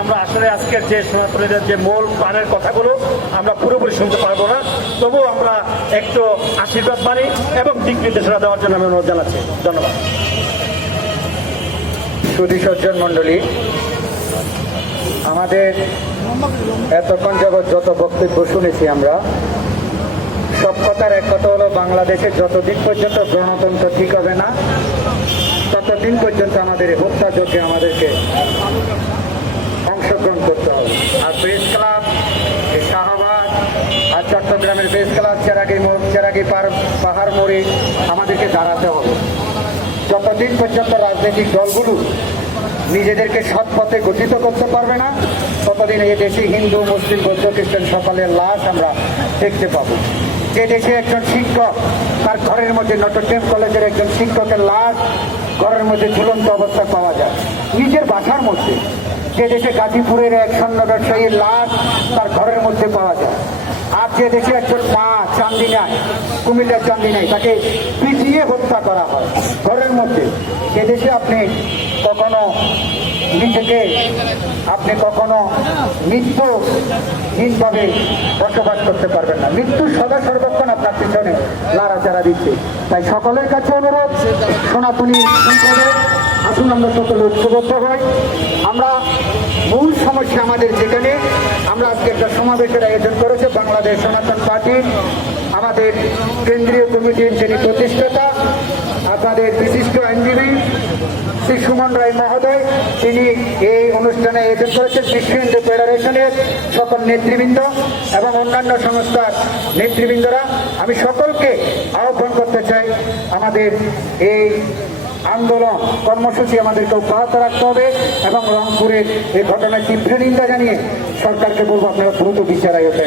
আমরা আসলে আজকের যে সনাতনীদের যে মূল প্রাণের কথাগুলো আমরা পুরোপুরি শুনতে পারবো না, তবুও আমরা একটু আশীর্বাদ মানি এবং দিক নির্দেশনা দেওয়ার জন্য আমি অনুরোধ জানাচ্ছি। ধন্যবাদ। সুধী সজ্জন মণ্ডলী, আমাদের এতক্ষণ যাবৎ যত বক্তব্য শুনেছি আমরা, সব কথার এক কথা হলো, বাংলাদেশে যতদিন পর্যন্ত গণতন্ত্র ঠিক হবে না ততদিন পর্যন্ত আমাদের এই হত্যাযজ্ঞে আমাদেরকে অংশগ্রহণ করতে হবে। আর প্রেস ক্লাব, এই শাহবাগ আর চট্টগ্রামের প্রেস ক্লাব, চেরাগি পাহাড় মোড়ে আমাদেরকে দাঁড়াতে হবে। যতদিন পর্যন্ত রাজনৈতিক দলগুলো নিজেদেরকে সৎ পথে গঠিত করতে পারবে না ততদিন এই দেশে হিন্দু, মুসলিম, বৌদ্ধ, খ্রিস্টান সকলের লাশ আমরা দেখতে পাবো। যে দেশে একজন শিক্ষক তার ঘরের মধ্যে নটরডেম কলেজের একজন শিক্ষকের লাশ ঘরের মধ্যে ঝুলন্ত অবস্থা পাওয়া যায় নিজের বাসার মধ্যে, যে দেশে গাজীপুরের এক স্বর্ণ ব্যবসায়ীর লাশ তার ঘরের মধ্যে পাওয়া যায়, আর যে দেশে একজন মা চান্দিনায়, কুমিল্লার চান্দিনায় তাকে পিটিয়ে হত্যা করা হয় ঘরের মধ্যে, সে দেশে আপনি কখনো নিজেকে মৃত্যুহীনভাবে বসবাস করতে পারবেন না। মৃত্যু সদা সর্বক্ষণ আপনার পিছনে লাড়াচাড়া দিচ্ছে। তাই সকলের কাছে অনুরোধ, সনাতনী সম্প্রদায় আসুন আমরা সকলে ঐক্যবদ্ধ হই। আমরা মূল সমস্যা আমাদের যেখানে আমরা আজকে একটা সমাবেশের আয়োজন করেছে বাংলাদেশ সনাতন পার্টির আমাদের কেন্দ্রীয় কমিটির যিনি প্রতিষ্ঠাতা আপনাদের বিশিষ্ট আইনজীবী শ্রী সুমন রায় মহোদয়, তিনি এই অনুষ্ঠানে আয়োজন করেছেন। বিশ্ব হিন্দু ফেডারেশনের সকল নেতৃবৃন্দ এবং অন্যান্য সংস্থার নেতৃবৃন্দরা, আমি সকলকে আহ্বান করতে চাই, আমাদের এই আন্দোলন কর্মসূচি আমাদেরকে অব্যাহত রাখতে হবে এবং রংপুরের এই ঘটনার তীব্র নিন্দা জানিয়ে সরকারকে বলবো আপনারা দ্রুত বিচার আয়োজন